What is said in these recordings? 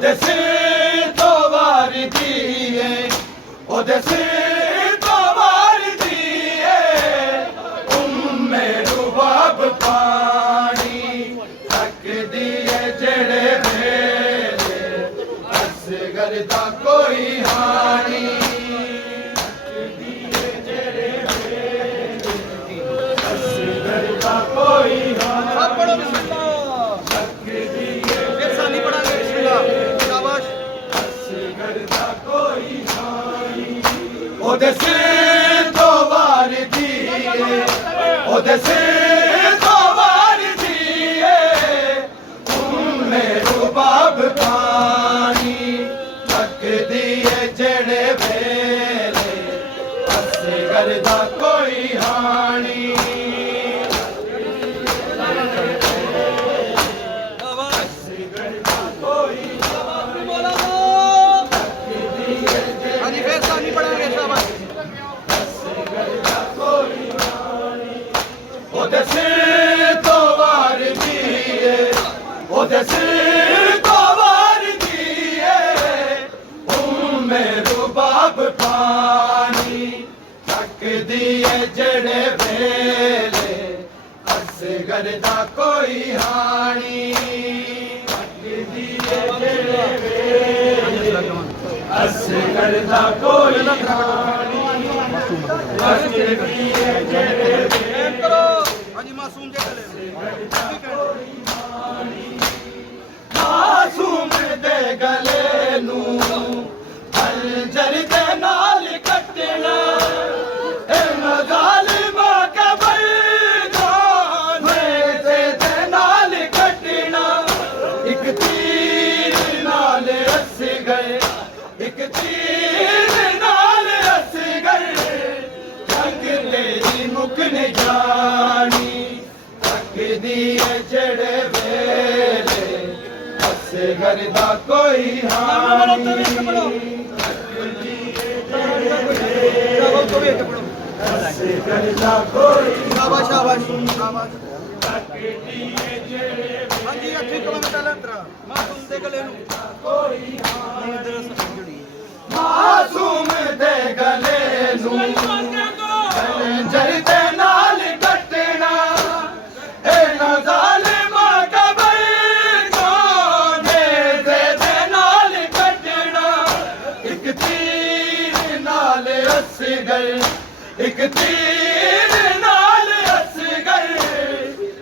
ਉਹਦੇ ਸਿਰ ਤੋਂ ਵਾਰਦੀ ਏ ਉਹਦੇ ਸਿਰ ਤੋਂ ਵਾਰਦੀ ਏ ਉਮੇ ਰੁਬਾਬ ਪਾਣੀ ਤੱਕਦੀ ਏ ਜਿਹੜੇ ਵੇਲੇ ਅਸਗਰ ਦਾ ਕੋਈ ਹਾਣੀ ਤੱਕਦੀ ਏ ਜਿਹੜੇ ਵੇਲੇ ਅਸਗਰ ਦਾ ਕੋਈ ਹਾਣੀ ਉਹਦੇ ਸਿਰ ਤੋਂ ਵਾਰਦੀ ਏ ਉਹਦੇ ਸਿਰ ਤੋਂ ਵਾਰਦੀ ਏ ਉਮੇ ਰੁਬਾਬ ਪਾਣੀ ਤੱਕਦੀ ਏ ਜਿਹੜੇ ਵੇਲੇ ਅਸਗਰ ਦਾ ਕੋਈ ਹਾਣੀ ਅਸਗਰ ਦਾ ਕੋਈ ਹਾਂਜੀ ਫੇਰ ਸਾਨੀ ਪੜਾਂਗੇ ਸ਼ਾਬਾਸ਼ ਉਹਦੇ ਸਿਰ ਤੋਂ ਵਾਰਦੀ ਏ ਉਹਦੇ ਸਿਰ ਤੋਂ ਵਾਰਦੀ ਏ ਉਮੇ ਰੁਬਾਬ ਪਾਣੀ ਤੱਕਦੀ ਏ ਜਿਹੜੇ ਵੇਲੇ ਅਸਗਰ ਦਾ ਕੋਈ ਹਾਣੀ ਤੱਕਦੀ ਏ ਜਿਹੜੇ ਵੇਲੇ ਅਸਗਰ ਦਾ ਕੋਈ ਹਾਣੀ ਤੱਕਦੀ ਏ ਜਿਹੜੇ ਹਾਂਜੀ ਮਾਸੂਮ ਜੇ ਗਲੇ ਮਾਸੂਮ ਦੇ ਗਲੇ ਨੂੰ ਖੰਜਰ ਦੇ ਨਾਲ ਕੱਟਣਾ ਇਹਨਾਂ ਜ਼ਾਲਿਮਾਂ ਕਬਰ ਦੇ ਨਾਲ ਕੱਟਣਾ ਇੱਕ ਤੀਰ ਨਾਲ ਅਸਗਰ ਇੱਕ ਤੀਰ ਨਾਲ ਅਸਗਰ ਜੰਗ ਤੇਰੀ ਮੁੱਕ ਨਹੀਂ ਜਾਣੀ ਤੱਕਦੀ ਏ ਜਿਹੜੇ ਵੇਲੇ ਅਸਗਰ ਦਾ ਕੋਈ ਹਾਣੀ ਤੱਕਦੀ ਏ ਜਿਹੜੇ ਵੇਲੇ ਅਸਗਰ ਦਾ ਕੋਈ ਸ਼ਾਬਾਸ਼ ਸ਼ਾਬਾਸ਼ ਸ਼ਾਬਾਸ਼ ਤੱਕਦੀ ਏ ਜਿਹੜੇ ਹਾਂਜੀ 8 ਕਿਲੋਮੀਟਰ ਅੰਤਰਾ ਮਾਸੂਮ ਦੇ ਗਲੇ ਨੂੰ ਕੋਈ ਮਾਸੂਮ ਦੇ ਗਲੇ ਨੂੰ ਖੰਜਰ ਦੇ ਨਾਲ ਕੱਟਣਾ ਇਹਨਾਂ ਜ਼ਾਲਿਮਾਂ ਕਬਰ ਦੇ ਨਾਲ ਕੱਟਣਾ ਇੱਕ ਤੀਰ ਨਾਲ ਅਸਗਰ ਇੱਕ ਤੀਰ ਨਾਲ ਅਸਗਰ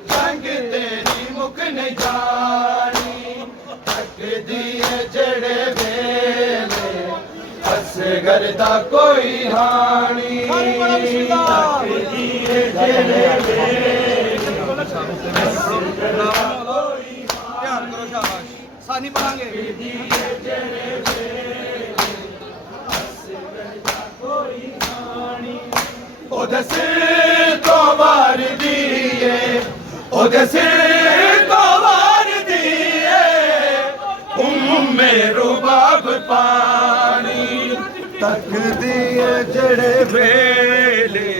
ਜੰਗ ਤੇਰੀ ਮੁੱਕ ਨਹੀਂ ਜਾਣੀ ਤੱਕਦੀ ਏ ਜਿਹੜੇ ਵੇਲੇ ਅਸਗਰ ਦਾ ਕੋਈ ਹਾਣੀ ਤੱਕਦੀ ਏ ਜਿਹੜੇ ਵੇਲੇ ਅਸਗਰ ਦਾ ਕੋਈ ਧਿਆਨ ਕਰੋ ਸ਼ਾਬਾਸ਼ ਸਾਨੀ ਪੜਾਂਗੇ ਉਹਦੇ ਸਿਰ ਤੋਂ ਵਾਰਦੀ ਏ ਉਹਦੇ ਸਿਰ ਤੋਂ ਵਾਰਦੀ ਏ ਉਮੇ ਰੁਬਾਬ ਪਾਣੀ ਤੱਕਦੀ ਏ ਜਿਹੜੇ ਵੇਲੇ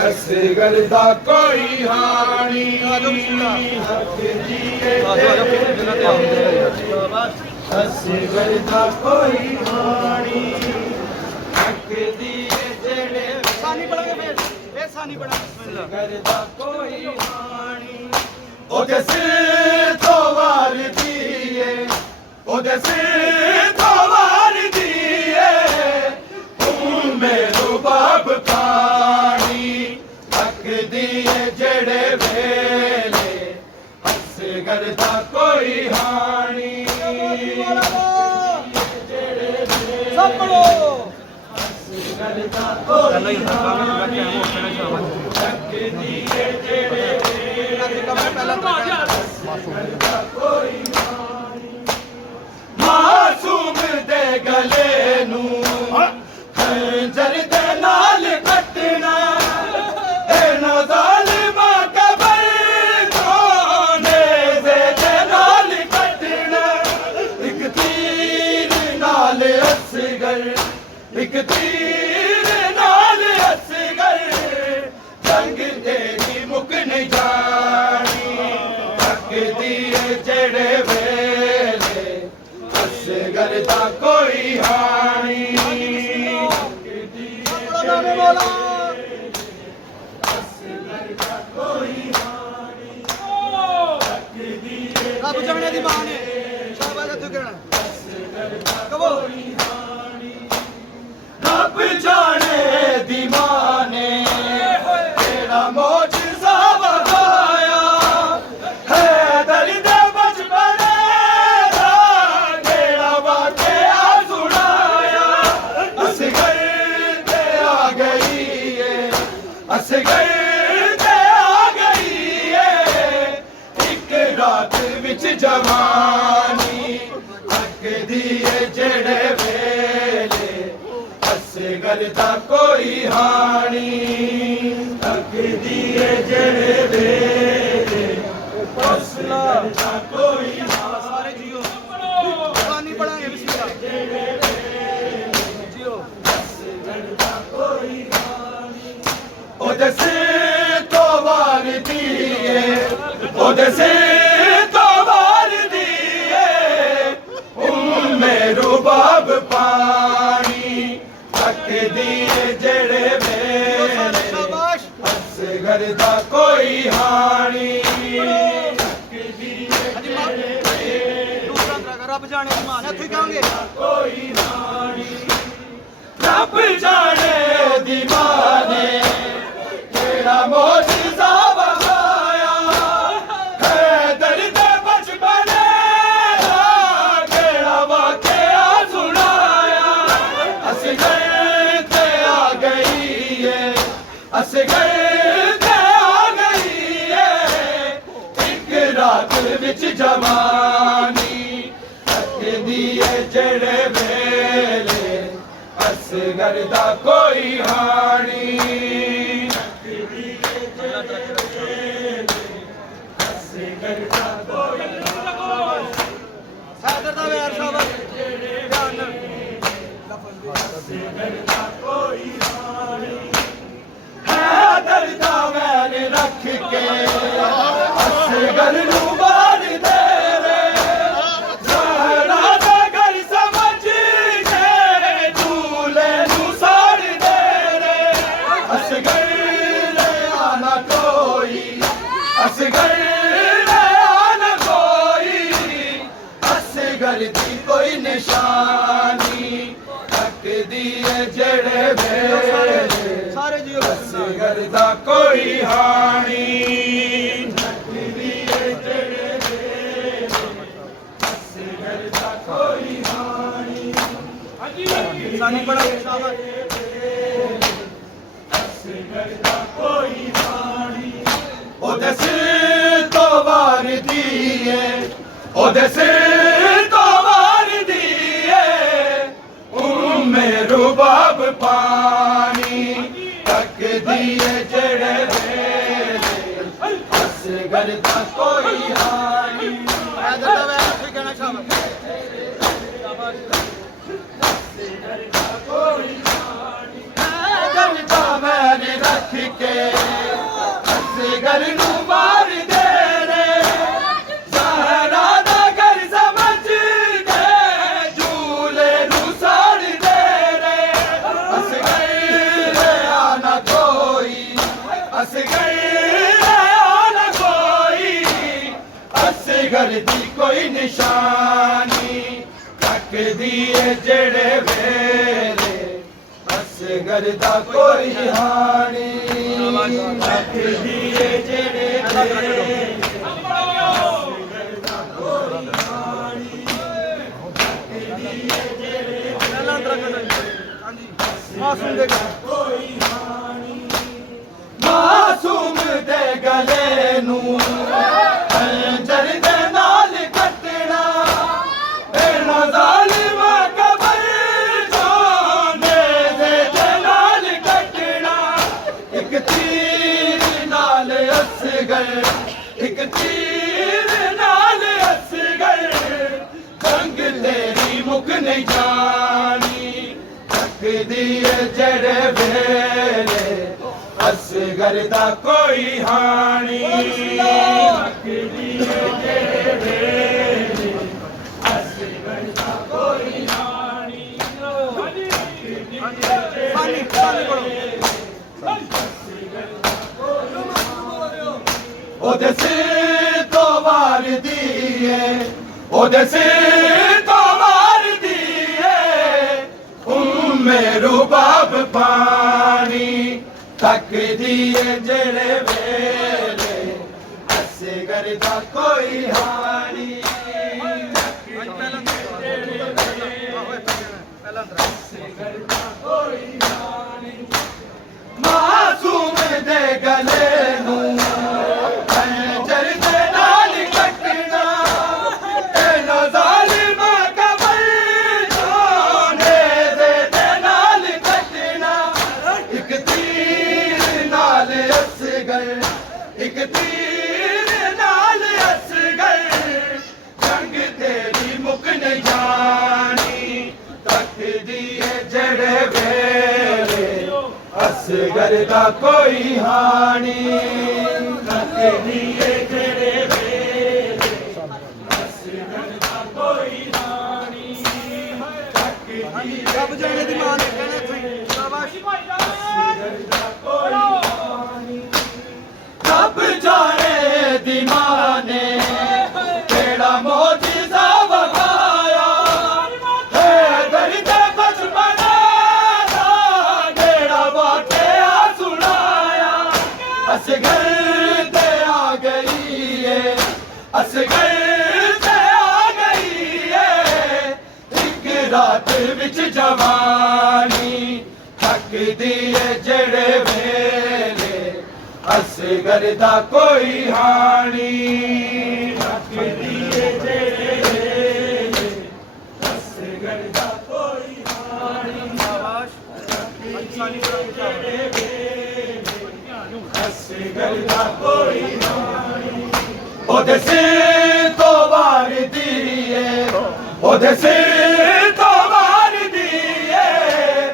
ਅਸਗਰ ਦਾ ਕੋਈ ਹਾਣੀ ਤੱਕਦੀ ਏ ਅਸਗਰ ਦਾ ਕੋਈ ਹਾਣੀ ਤੱਕਦੀ ਏ ਜਿਹੜੇ ਸਾਨੀ ਪੜਾਂਗੇ ਫੇਰ ਇਹ ਸਾਨੀ ਪੜਾਂਗੇ ਬਿਸਮਿਲ੍ਲਾ ਅਸਗਰ ਦਾ ਕੋਈ ਹਾਣੀ ਉਹਦੇ ਸਿਰ ਤੋਂ ਵਾਰਦੀ ਏ ਉਹਦੇ ਸਿਰ ਤੋਂ ਵਾਰਦੀ ਏ ਉਮੇ ਰੁਬਾਬ ਪਾਣੀ ਤੱਕਦੀ ਏ ਜਿਹੜੇ ਵੇਲੇ ਅਸਗਰ ਦਾ ਕੋਈ ਹਾਣੀ ਸਭ ਪੜੋ ਅਸਗਰ ਦਾ ਕੋਈ ਹਾਣੀ ਤੱਕਦੀ ਏ ਜਿਹੜੇ ਮਾਸੂਮ ਦੇ ਗਲੇ ਨੂੰ ਖੰਜਰ ਦੇ ਨਾਲ ਕੱਟਣਾ ਇਹਨਾਂ ਜ਼ਾਲਿਮਾਂ ਕਬਰ ਦੇ ਨਾਲ ਕੱਟਣਾ ਇੱਕ ਤੀਰ ਨਾਲ ਅਸਗਰ ਇੱਕ ਤੀਰ ਨਾਲ ਅਸਗਰ ਜੰਗ ਤੇਰੀ ਮੁੱਕ ਨਹੀਂ ਜਾਣੀ ਤੱਕਦੀ ਏ ਜਿਹੜੇ ਵੇਲੇ ਰੱਬ ਜਾਣੇ ਦੀ ਮਾਂ ਨੇ ਸ਼ਾਬਾਸ਼ ਇੱਥੇ ਕਹਿਣਾ ਕਹੋ ਰੱਬ ਜਾਣੇ ਦੀ ਮਾਂ ਨੇ ਕਿਹੜਾ ਮੌਜਜ਼ਾ ਵਖਾਇਆ ਹੈ ਦਰਦ ਬਚਪਨੇ ਦਾ ਕਿਹੜਾ ਵਾਕਿਆ ਸੁਣਾਇਆ ਅਸਗਰ ਤੇ ਆ ਗਈ ਏ ਅਸਗਰ ਤੇ ਆ ਗਈ ਏ ਇੱਕ ਰਾਤ ਵਿੱਚ ਜਵਾਨੀ ਅੱਕਦੀ ਏ ਜਿਹੜੇ ਵੇਲੇ ਅਸਗਰ ਦਾ ਕੋਈ ਹਾਣੀ ਅੱਕਦੀ ਏ ਜਿਹੜੇ ਵੇਲੇ ਅਸਗਰ ਦਾ ਕੋਈ ਸਾਰੇ ਜੀਓ ਪਾਣੀ ਪੜਾਂਗੇ ਬਿਸਮਿਲ੍ਲਾ ਜੀਓ ਉਹਦੇ ਸਿਰ ਤੋਂ ਵਾਰਦੀ ਏ ਉਹਦੇ ਸਿਰ ਤੋਂ ਵਾਰਦੀ ਏ ਉਮੇ ਰੁਬਾਬ ਪਾਣੀ ਤੱਕਦੀ ਏ ਜਿਹੜੇ ਵੇਲੇ ਸ਼ਾਬਾਸ਼ ਅਸਗਰ ਦਾ ਕੋਈ ਹਾਣੀ ਹਾਂਜੀ ਮਾਂ ਦੂਸਰਾ ਤਰ੍ਹਾਂ ਰੱਬ ਜਾਣੇ ਦੀ ਮਾਂ ਨੇ ਇੱਥੇ ਕਹਾਂਗੇ ਕੋਈ ਹਾਣੀ ਰੱਬ ਜਾਣੇ ਦੀ ਮਾਂ ਨੇ ਕਿਹੜਾ ਮੌਜਜ਼ਾ ਵਖਾਇਆ ਹੈ ਦਰਦ ਬਚਪਨੇ ਦਾ ਕਿਹੜਾ ਵਾਕਿਆ ਸੁਣਾਇਆ ਅਸਗਰ ਤੇ ਆ ਗਈ ਏ ਅਸਗਰ ਤੇ ਆ ਗਈ ਏ ਇੱਕ ਰਾਤ ਵਿੱਚ ਜਵਾਨੀ ਅੱਕਦੀ ਏ ਜਿਹੜੇ ਵੇਲੇ ਅਸਗਰ ਦਾ ਕੋਈ ਹਾਣੀ ਸੈਦਰ ਦਾ ਵੈਰ ਸ਼ਾਬਾਸ਼ ਧਿਆਨ ਨਾਲ ਹੈ ਦਰਦਾ ਵੈਨ ਰੱਖ ਕੇ ਅਸਗਰ ਨੂੰ ਮਾਰ ਦੇ ਰੇ ਜ਼ਹਰਾ ਦਾ ਘਰ ਸਮਝ ਕੇ ਝੂਲੇ ਨੂੰ ਸਾੜ ਦੇ ਰੇ ਅਸਗਰ ਲਿਆ ਨਾ ਕੋਈ ਅਸਗਰ ਲਿਆ ਨਾ ਕੋਈ ਅਸਗਰ ਦੀ ਕੋਈ ਨਿਸ਼ਾਨੀ ਤੱਕਦੀ ਏ ਜਿਹੜੇ ਵੇਲੇ ਸਾਰੇ ਜੀਓ ਅਸਗਰ ਦਾ ਕੋਈ ਹਾਣੀ ਤੱਕਦੀ ਏ ਜਿਹੜੇ ਵੇਲੇ ਅਸਗਰ ਦਾ ਕੋਈ ਹਾਣੀ ਸਾਨੀ ਪੜਾਂਗੇ ਸ਼ਾਬਾਸ਼ ਅਸਗਰ ਦਾ ਕੋਈ ਹਾਣੀ ਉਹਦੇ ਸਿਰ ਤੋਂ ਵਾਰਦੀ ਏ ਉਹਦੇ ਸਿਰ ਤੋਂ ਵਾਰਦੀ ਏ ਉਮੇ ਰੁਬਾਬ ਪਾਣੀ ਤੱਕਦੀ ਏ ਜਿਹੜੇ ਵੇਲੇ ਅਸਗਰ ਦਾ ਕੋਈ ਹਾਣੀ ਸੈਦਰ ਦਾ ਵੈਰ ਇੱਥੇ ਕਹਿਣਾ ਸ਼ਾਬਾਸ਼ ਦਰਦਾ ਮੈਨ ਰੱਖ ਕੇ ਅਸਗਰ ਨੂੰ ਮਾਰ ਦੇ ਰੇ ਜ਼ਹਰਾ ਦਾ ਘਰ ਸਮਝ ਕੇ ਝੂਲੇ ਨੂੰ ਸਾੜ ਦੇ ਰੇ ਅਸਗਰ ਲਿਆ ਨਾ ਕੋਈ ਅਸਗਰ ਲਿਆ ਨਾ ਕੋਈ ਅਸਗਰ ਦੀ ਕੋਈ ਨਿਸ਼ਾਨੀ ਤੱਕਦੀ ਏ ਜਿਹੜੇ ਵੇਲੇ ਅਸਗਰ ਦਾ ਕੋਈ ਹਾਣੀ ਤੱਕਦੀ ਏ ਜਿਹੜੇ ਵੇਲੇ ਪਹਿਲਾਂ ਅੰਦਰ ਹਾਂਜੀ ਮਾਸੂਮ ਦੇ ਮਾਸੂਮ ਦੇ ਗਲੇ ਨੂੰ ਖੰਜਰ ਦੇ ਨਾਲ ਕੱਟਣਾ ਇਹਨਾਂ ਜ਼ਾਲਿਮਾ ਕਬਰ ਜਾਨੇ ਦੇ ਨਾਲ ਕੱਟਣਾ ਇੱਕ ਤੀਰ ਨਾਲ ਅਸਗਰ ਇੱਕ ਤੀਰ ਨਾਲ ਅਸਗਰ ਜੰਗ ਤੇਰੀ ਮੁੱਕ ਨਹੀਂ ਜਾਣੀ ਤੱਕਦੀ ਏ ਜਿਹੜੇ ਵੇਲੇ ਅਸਗਰ ਦਾ ਕੋਈ ਹਾਣੀ ਤੱਕਦੀ ਏ ਜਿਹੜੇ ਵੇਲੇ ਅਸਗਰ ਦਾ ਕੋਈ ਹਾਣੀ ਪਾਣੀ ਪਾਣੀ ਪੜੋ ਉਹਦੇ ਸਿਰ ਤੋਂ ਵਾਰਦੀ ਏ ਉਹਦੇ ਸਿਰ ਤੋਂ ਵਾਰਦੀ ਏ ਉਮੇ ਰੂਬਾਬ ਪਾਣੀ ਤੱਕਦੀ ਏ ਜਿਹੜੇ ਵੇਲੇ ਅਸਗਰ ਦਾ ਕੋਈ ਹਾਣੀ ਮਾਸੂਮ ਦੇ ਗਲੇ ਨੂੰ ਖੰਜਰ ਦੇ ਨਾਲ ਕੱਟਣਾ ਇਹਨਾਂ ਜ਼ਾਲਿਮਾਂ ਕਬਰ ਜਾਨੇ ਦੇ ਨਾਲ ਕੱਟਣਾ ਇੱਕ ਤੀਰ ਨਾਲ ਅਸਗਰ ਇੱਕ ਤੀਰ ਨਾਲ ਅਸਗਰ ਜੰਗ ਤੇਰੀ ਮੁੱਕ ਨਹੀਂ ਜਾਣੀ ਤੱਕਦੀ ਏ ਜਿਹੜੇ ਵੇਲੇ ਅਸਗਰ ਦਾ ਕੋਈ ਹਾਣੀ ਤੱਕਦੀ ਏ ਜਿਹੜੇ ਵੇਲੇ ਅਸਗਰ ਦਾ ਕੋਈ ਹਾਣੀ ਤੱਕਦੀ ਰੱਬ ਜਾਣੇ ਦੀ ਮਾਂ ਨੇ ਕਹਿਣਾ ਤੁਸੀਂ ਸ਼ਾਬਾਸ਼ ਰੱਬ ਜਾਣੇ ਦੀ ਮਾਂ ਨੇ ਕਿਹੜਾ ਮੋਜਿਜ਼ਾ ਵਖਾਇਆ ਹੈਦਰ ਦੇ ਬਚਪਨਾ ਦਾ ਕਿਹੜਾ ਵਾਕਿਆ ਸੁਣਾਇਆ ਅਸਗਰ ਤੇ ਆ ਗਈ ਏ ਅਸਗਰ ਤੇ ਆ ਗਈ ਏ ਇੱਕ ਰਾਤ ਵਿੱਚ ਜਵਾਨੀ ਥੱਕਦੀ ਏ ਜਿਹੜੇ ਵੇਲੇ ਅਸਗਰ ਦਾ ਕੋਈ ਹਾਣੀ ਤੱਕਦੀ ਏ ਜਿਹੜੇ ਵੇਲੇ ਅਸਗਰ ਦਾ ਕੋਈ ਹਾਣੀ ਸ਼ਾਬਾਸ਼ ਇਨਸਾਨੀ ਜਿਹੜੇ ਵੇਲੇ ਅਸਗਰ ਦਾ ਕੋਈ ਹਾਣੀ ਉਹਦੇ ਸਿਰ ਤੋਂ ਵਾਰਦੀ ਏ ਉਹਦੇ ਸਿਰ ਤੋਂ ਵਾਰਦੀ ਏ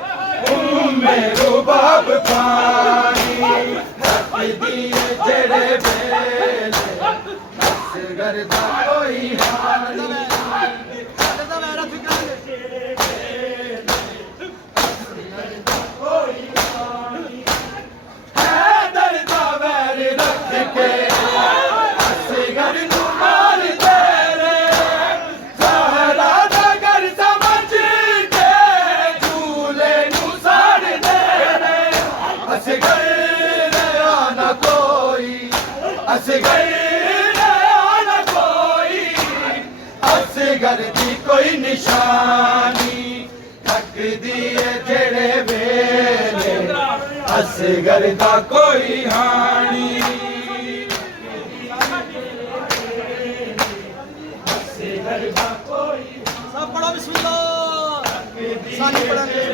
ਉਮੇ ਰੂਬਾਬ ਪਾਣੀ ਤੱਕਦੀ ਏ ਜਿਹੜੇ ਵੇਲੇ ਅਸਗਰ ਦਾ ਕੋਈ ਹਾਣੀ ਦਾ ਵੈਰਾ ਫਿਕਰਾਂਗੇ ਹੈਦਰ ਦਾ ਵੈਰ ਰੱਖ ਕੇ ਅਸਗਰ ਨੂੰ ਮਾਰ ਤੇਰੇ ਜ਼ਹਰਾ ਦਾ ਘਰ ਸਮਝ ਕੇ ਝੂਲੇ ਨੂੰ ਸਾੜ ਤੇਰੇ ਅਸਗਰ ਰਿਹਾ ਨਾ ਕੋਈ ਅਸਗਰ ਰਿਹਾ ਨਾ ਕੋਈ ਅਸਗਰ ਦੀ ਕੋਈ ਨਿਸ਼ਾਨੀ ਤੱਕਦੀ ਏ ਜਿਹੜੇ ਵੇਲੇ ਅਸਗਰ ਦਾ ਕੋਈ ਹਾਣੀ ਅਸਗਰ ਦਾ ਕੋਈ ਸਭ ਪੜੋ ਬਿਸਮਿਲ੍ਲਾ ਸਾਨੀ ਪੜਾਂਗੇ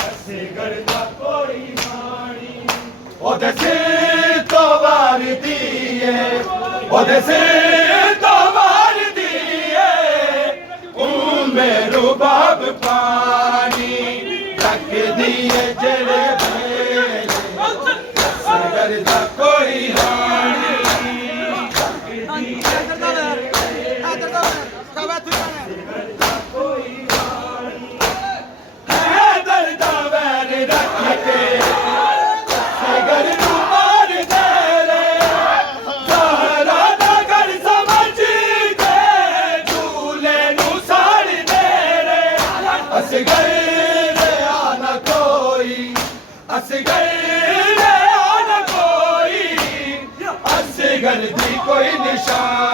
ਅਸਗਰ ਦਾ ਕੋਈ ਹਾਣੀ ਉਹਦੇ ਸਿਰ ਤੋਂ ਵਾਰਦੀ ਏ ਉਹਦੇ ਸਿਰ ਤੋਂ ਵਾਰਦੀ ਏ ਉਮੇ ਰੂਬਾਬ ਪਾਣੀ ਤੱਕਦੀ ਏ ਜਿਹੜੇ ਵੇਲੇ ਅਸਗਰ ਦਾ ਕੋਈ ਹਾਣੀ ਇੱਧਰ ਦਾ ਵੈਰ ਇੱਧਰ ਦਾ ਵੈਰ ਸ਼ਾਬਾਸ਼ ਤੁਸੀਂ ਹੈਦਰ ਦਾ ਵੈਰ ਰੱਖ ਕੇ ਅਸਗਰ ਨੂੰ ਮਾਰ ਤੇਰੇ ਜ਼ਹਰਾ ਦਾ ਘਰ ਸਮਝ ਕੇ ਝੂਲੇ ਨੂੰ ਸਾੜ ਤੇਰੇ ਅਸਗਰ ਰਿਹਾ ਨਾ ਕੋਈ ਅਸਗਰ ਰਿਹਾ ਨਾ ਕੋਈ ਅਸਗਰ ਦੀ ਕੋਈ ਨਿਸ਼ਾਨ